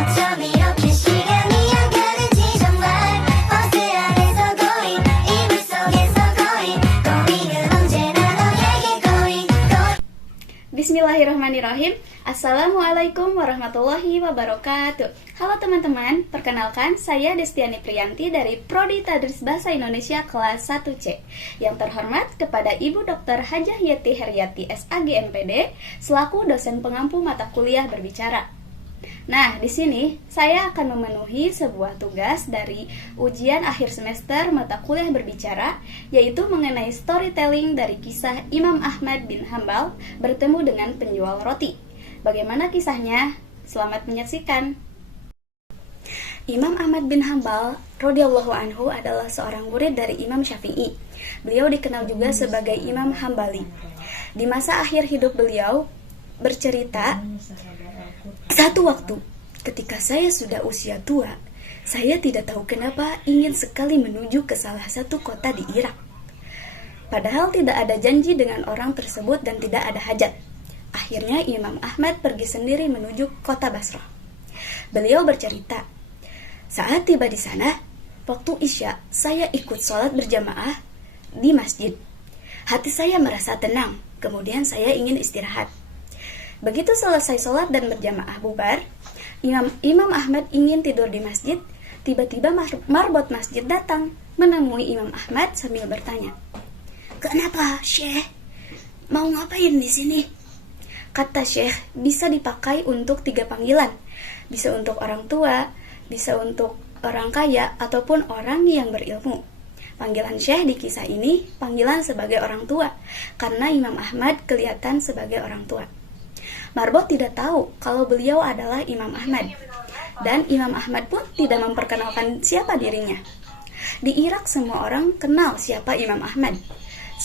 어쩜 이렇게 시간이 안 가는지 정말 버스 안에서 고인 이불 속에서 고인 고인은 언제나 너에게 고인 Bismillahirrahmanirrahim. Assalamualaikum warahmatullahi wabarakatuh. Halo teman-teman, perkenalkan saya Destiani Priyanti dari Prodi Tadris Bahasa Indonesia kelas 1C. Yang terhormat kepada Ibu Dr. Hajah Yeti Heryati SAG MPD selaku dosen pengampu mata kuliah berbicara. Nah, di sini saya akan memenuhi sebuah tugas dari ujian akhir semester mata kuliah berbicara, yaitu mengenai storytelling dari kisah Imam Ahmad bin Hambal bertemu dengan penjual roti. Bagaimana kisahnya? Selamat menyaksikan. Imam Ahmad bin Hambal radhiyallahu anhu adalah seorang murid dari Imam Syafi'i. Beliau dikenal juga sebagai Imam Hambali. Di masa akhir hidup beliau bercerita, "Satu waktu, ketika saya sudah usia tua, saya tidak tahu kenapa ingin sekali menuju ke salah satu kota di Irak. Padahal tidak ada janji dengan orang tersebut dan tidak ada hajat. Akhirnya Imam Ahmad pergi sendiri menuju kota Basrah. Beliau bercerita, saat tiba di sana, waktu Isya, saya ikut sholat berjamaah di masjid. Hati saya merasa tenang, kemudian saya ingin istirahat. Begitu selesai sholat dan berjamaah bubar, Imam Ahmad ingin tidur di masjid. Tiba-tiba marbot masjid datang menemui Imam Ahmad sambil bertanya, "Kenapa, Syekh? Mau ngapain di sini?" Kata Syekh, bisa dipakai untuk 3 panggilan. Bisa untuk orang tua, bisa untuk orang kaya, ataupun orang yang berilmu. Panggilan Syekh di kisah ini panggilan sebagai orang tua, karena Imam Ahmad kelihatan sebagai orang tua. Marbot tidak tahu kalau beliau adalah Imam Ahmad, dan Imam Ahmad pun tidak memperkenalkan siapa dirinya. Di Irak semua orang kenal siapa Imam Ahmad,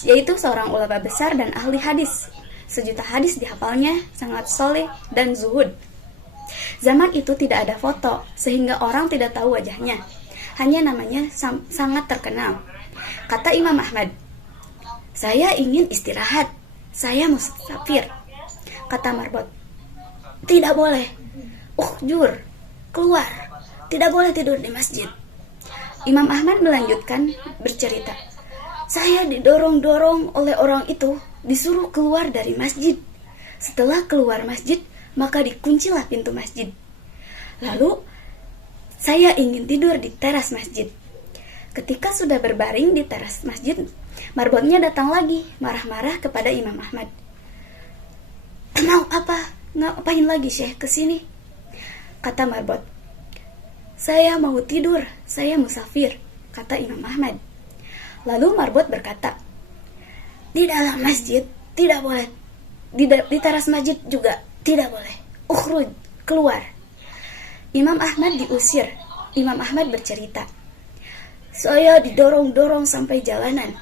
yaitu seorang ulama besar dan ahli hadis. Sejuta hadis dihafalnya, sangat soleh dan zuhud. Zaman itu tidak ada foto, sehingga orang tidak tahu wajahnya. Hanya namanya sangat terkenal. Kata Imam Ahmad, "Saya ingin istirahat, saya musafir." Kata marbot, "Tidak boleh. Jur, keluar. Tidak boleh tidur di masjid." Imam Ahmad melanjutkan bercerita, "Saya didorong-dorong oleh orang itu, disuruh keluar dari masjid. Setelah keluar masjid, maka dikuncilah pintu masjid. Lalu, saya ingin tidur di teras masjid. Ketika sudah berbaring di teras masjid, marbotnya datang lagi, marah-marah kepada Imam Ahmad. 'Mau apa? Ngapain lagi Syekh kesini?' Kata marbot, 'Saya mau tidur, saya musafir,' kata Imam Ahmad. Lalu marbot berkata, 'Di dalam masjid tidak boleh, di teras masjid juga tidak boleh. Ukhruj, keluar.' Imam Ahmad diusir. Imam Ahmad bercerita, 'Saya didorong-dorong sampai jalanan.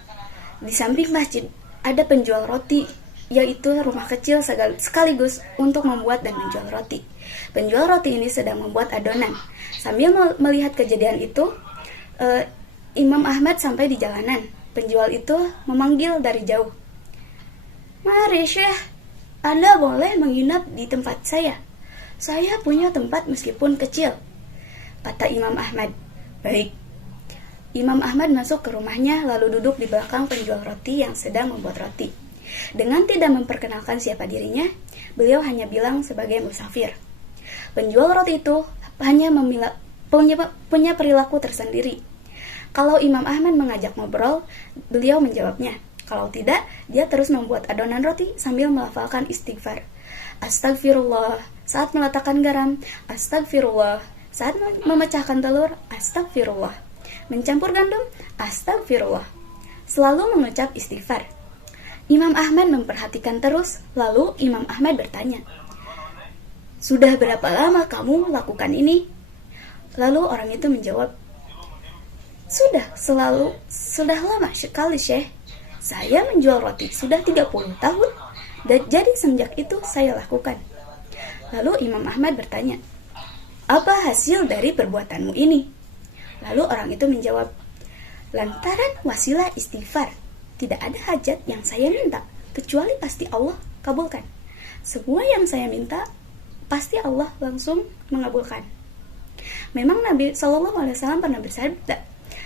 Di samping masjid ada penjual roti, yaitu rumah kecil sekaligus untuk membuat dan menjual roti. Penjual roti ini sedang membuat adonan. Sambil melihat kejadian itu, Imam Ahmad sampai di jalanan. Penjual itu memanggil dari jauh, 'Mari Syekh, Anda boleh menginap di tempat saya. Saya punya tempat meskipun kecil.' Kata Imam Ahmad, 'Baik.' Imam Ahmad masuk ke rumahnya lalu duduk di belakang penjual roti yang sedang membuat roti. Dengan tidak memperkenalkan siapa dirinya, beliau hanya bilang sebagai musafir. Penjual roti itu hanya punya perilaku tersendiri. Kalau Imam Ahmad mengajak ngobrol, beliau menjawabnya. Kalau tidak, dia terus membuat adonan roti sambil melafalkan istighfar. Astagfirullah saat meletakkan garam, astagfirullah saat memecahkan telur, astagfirullah mencampur gandum, astagfirullah. Selalu mengucap istighfar. Imam Ahmad memperhatikan terus, lalu Imam Ahmad bertanya, "Sudah berapa lama kamu lakukan ini?" Lalu orang itu menjawab, Sudah lama sekali Syekh. Saya menjual roti sudah 30 tahun, dan jadi sejak itu saya lakukan." Lalu Imam Ahmad bertanya, "Apa hasil dari perbuatanmu ini?" Lalu orang itu menjawab, "Lantaran wasilah istighfar, tidak ada hajat yang saya minta, kecuali pasti Allah kabulkan. Semua yang saya minta, pasti Allah langsung mengabulkan." Memang Nabi SAW pernah bersabda,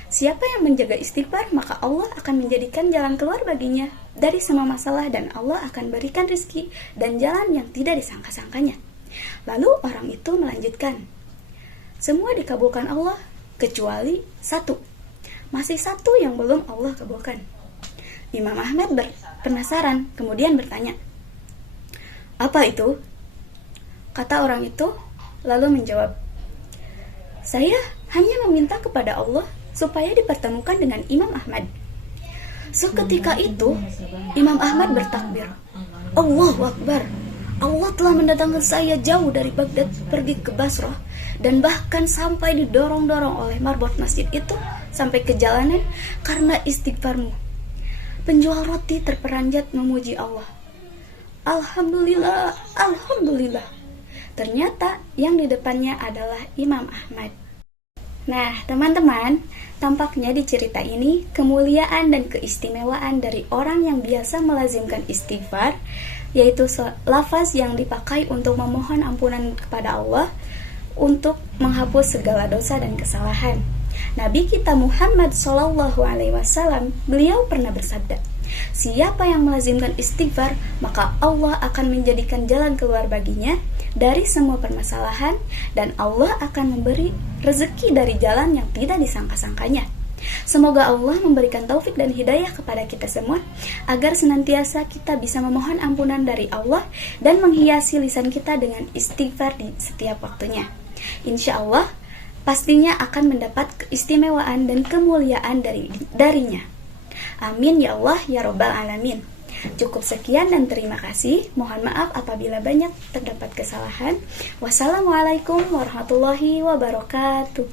siapa yang menjaga istighfar, maka Allah akan menjadikan jalan keluar baginya dari semua masalah dan Allah akan berikan rezeki dan jalan yang tidak disangka-sangkanya. Lalu orang itu melanjutkan, semua dikabulkan Allah kecuali satu. Masih satu yang belum Allah kabulkan. Imam Ahmad penasaran, kemudian bertanya, apa itu? Kata orang itu, lalu menjawab, saya hanya meminta kepada Allah supaya dipertemukan dengan Imam Ahmad. Seketika itu, Imam Ahmad bertakbir, Allahu Akbar. Allah telah mendatangkan saya jauh dari Baghdad pergi ke Basrah dan bahkan sampai didorong-dorong oleh marbot masjid itu sampai ke jalanan karena istighfarmu. Penjual roti terperanjat memuji Allah. Alhamdulillah, Alhamdulillah. Ternyata yang di depannya adalah Imam Ahmad. Nah, teman-teman, tampaknya di cerita ini kemuliaan dan keistimewaan dari orang yang biasa melazimkan istighfar, yaitu lafaz yang dipakai untuk memohon ampunan kepada Allah untuk menghapus segala dosa dan kesalahan. Nabi kita Muhammad SAW, beliau pernah bersabda, siapa yang melazimkan istighfar, maka Allah akan menjadikan jalan keluar baginya dari semua permasalahan dan Allah akan memberi rezeki dari jalan yang tidak disangka-sangkanya. Semoga Allah memberikan taufik dan hidayah kepada kita semua agar senantiasa kita bisa memohon ampunan dari Allah dan menghiasi lisan kita dengan istighfar di setiap waktunya. Insya Allah pastinya akan mendapat keistimewaan dan kemuliaan darinya. Amin ya Allah ya Rabbal Alamin. Cukup sekian dan terima kasih. Mohon maaf apabila banyak terdapat kesalahan. Wassalamualaikum warahmatullahi wabarakatuh.